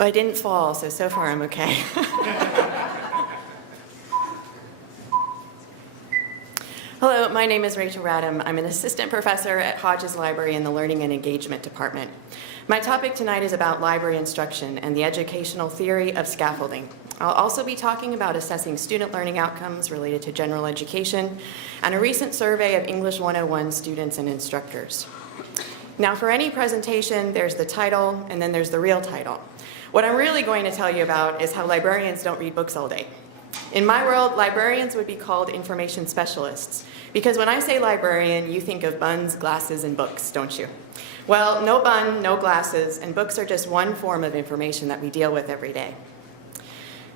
Well, I didn't fall, so far I'm okay. Hello, my name is Rachel Radom. I'm an assistant professor at Hodges Library in the Learning and Engagement Department. My topic tonight is about library instruction and the educational theory of scaffolding. I'll also be talking about assessing student learning outcomes related to general education and a recent survey of English 101 students and instructors. Now, for any presentation, there's the title and then there's the real title. What I'm really going to tell you about is how librarians don't read books all day. In my world, librarians would be called information specialists, because when I say librarian, you think of buns, glasses, and books, don't you? Well, no bun, no glasses, and books are just one form of information that we deal with every day.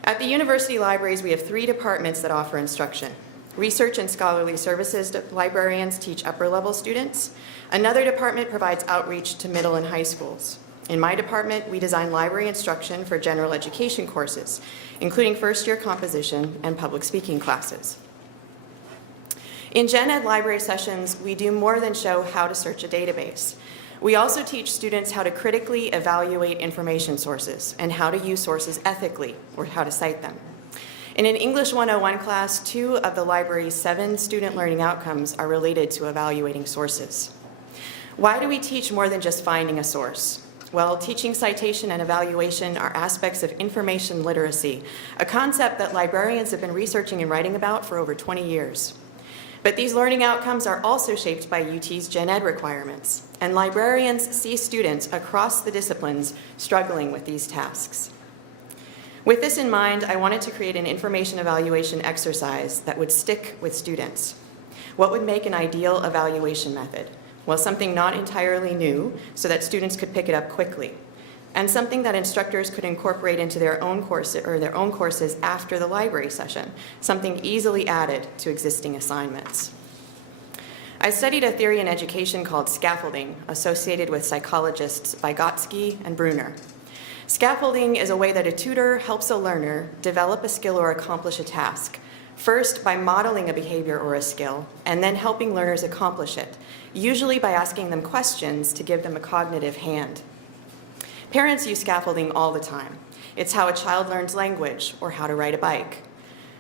At the university libraries, we have 3 departments that offer instruction. Research and scholarly services librarians teach upper-level students. Another department provides outreach to middle and high schools. In my department, we design library instruction for general education courses, including first-year composition and public speaking classes. In Gen Ed library sessions, we do more than show how to search a database. We also teach students how to critically evaluate information sources and how to use sources ethically, or how to cite them. In an English 101 class, 2 of the library's 7 student learning outcomes are related to evaluating sources. Why do we teach more than just finding a source? Well, teaching citation and evaluation are aspects of information literacy, a concept that librarians have been researching and writing about for over 20 years. But these learning outcomes are also shaped by UT's Gen Ed requirements, and librarians see students across the disciplines struggling with these tasks. With this in mind, I wanted to create an information evaluation exercise that would stick with students. What would make an ideal evaluation method? Well, something not entirely new, so that students could pick it up quickly, and something that instructors could incorporate into their own courses after the library session, something easily added to existing assignments. I studied a theory in education called scaffolding, associated with psychologists Vygotsky and Bruner. Scaffolding is a way that a tutor helps a learner develop a skill or accomplish a task, first by modeling a behavior or a skill, and then helping learners accomplish it, usually by asking them questions to give them a cognitive hand. Parents use scaffolding all the time. It's how a child learns language or how to ride a bike.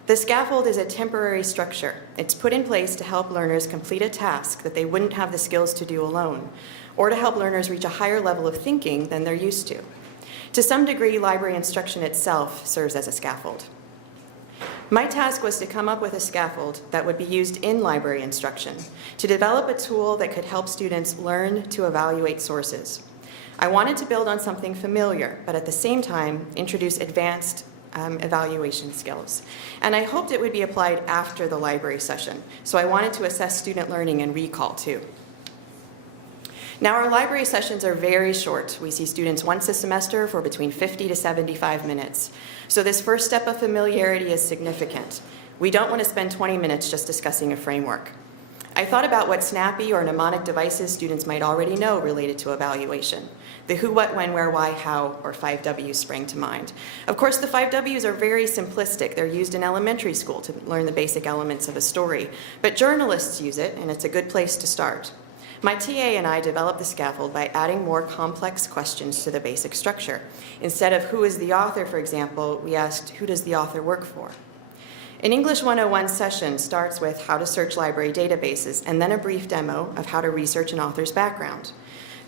The scaffold is a temporary structure. It's put in place to help learners complete a task that they wouldn't have the skills to do alone, or to help learners reach a higher level of thinking than they're used to. To some degree, library instruction itself serves as a scaffold. My task was to come up with a scaffold that would be used in library instruction, to develop a tool that could help students learn to evaluate sources. I wanted to build on something familiar, but at the same time, introduce advanced evaluation skills. And I hoped it would be applied after the library session, so I wanted to assess student learning and recall too. Now, our library sessions are very short. We see students once a semester for between 50 to 75 minutes. So this first step of familiarity is significant. We don't want to spend 20 minutes just discussing a framework. I thought about what snappy or mnemonic devices students might already know related to evaluation. The who, what, when, where, why, how, or 5 Ws sprang to mind. Of course, the 5 Ws are very simplistic. They're used in elementary school to learn the basic elements of a story. But journalists use it, and it's a good place to start. My TA and I developed the scaffold by adding more complex questions to the basic structure. Instead of who is the author, for example, we asked who does the author work for? An English 101 session starts with how to search library databases and then a brief demo of how to research an author's background.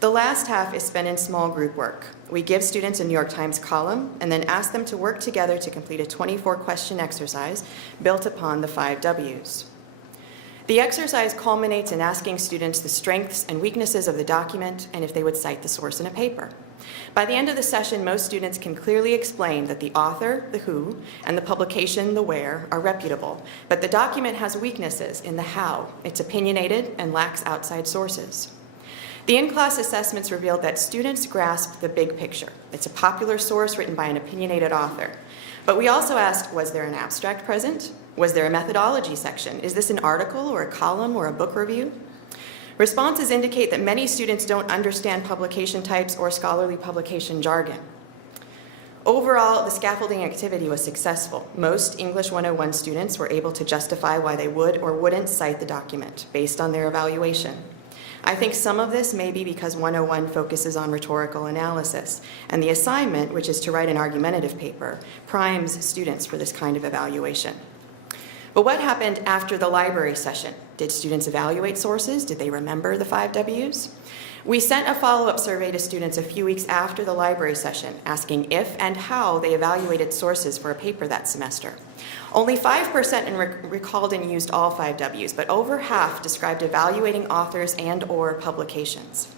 The last half is spent in small group work. We give students a New York Times column and then ask them to work together to complete a 24-question exercise built upon the 5 Ws. The exercise culminates in asking students the strengths and weaknesses of the document and if they would cite the source in a paper. By the end of the session, most students can clearly explain that the author, the who, and the publication, the where, are reputable, but the document has weaknesses in the how. It's opinionated and lacks outside sources. The in-class assessments revealed that students grasped the big picture. It's a popular source written by an opinionated author. But we also asked, was there an abstract present? Was there a methodology section? Is this an article or a column or a book review? Responses indicate that many students don't understand publication types or scholarly publication jargon. Overall, the scaffolding activity was successful. Most English 101 students were able to justify why they would or wouldn't cite the document based on their evaluation. I think some of this may be because 101 focuses on rhetorical analysis, and the assignment, which is to write an argumentative paper, primes students for this kind of evaluation. But what happened after the library session? Did students evaluate sources? Did they remember the 5 Ws? We sent a follow-up survey to students a few weeks after the library session, asking if and how they evaluated sources for a paper that semester. Only 5% recalled and used all 5 Ws, but over half described evaluating authors and/or publications.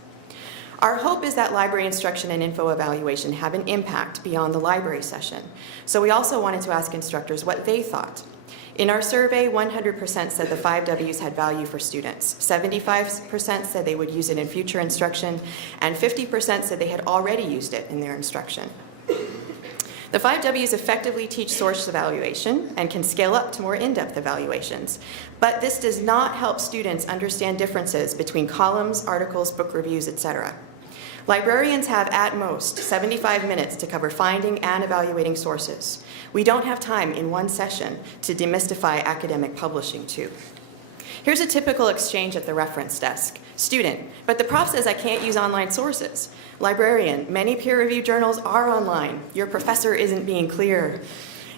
Our hope is that library instruction and info evaluation have an impact beyond the library session, so we also wanted to ask instructors what they thought. In our survey, 100% said the 5 Ws had value for students. 75% said they would use it in future instruction, and 50% said they had already used it in their instruction. The 5 Ws effectively teach source evaluation and can scale up to more in-depth evaluations. But this does not help students understand differences between columns, articles, book reviews, etc. Librarians have at most 75 minutes to cover finding and evaluating sources. We don't have time in one session to demystify academic publishing too. Here's a typical exchange at the reference desk. Student, but the prof says I can't use online sources. Librarian, many peer-reviewed journals are online. Your professor isn't being clear.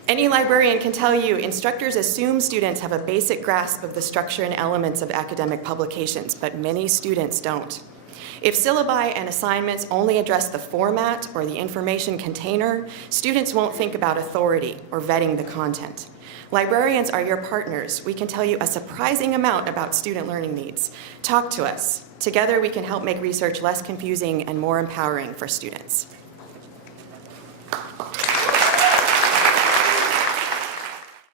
Any librarian can tell you instructors assume students have a basic grasp of the structure and elements of academic publications, but many students don't. If syllabi and assignments only address the format or the information container, students won't think about authority or vetting the content. Librarians are your partners. We can tell you a surprising amount about student learning needs. Talk to us. Together we can help make research less confusing and more empowering for students.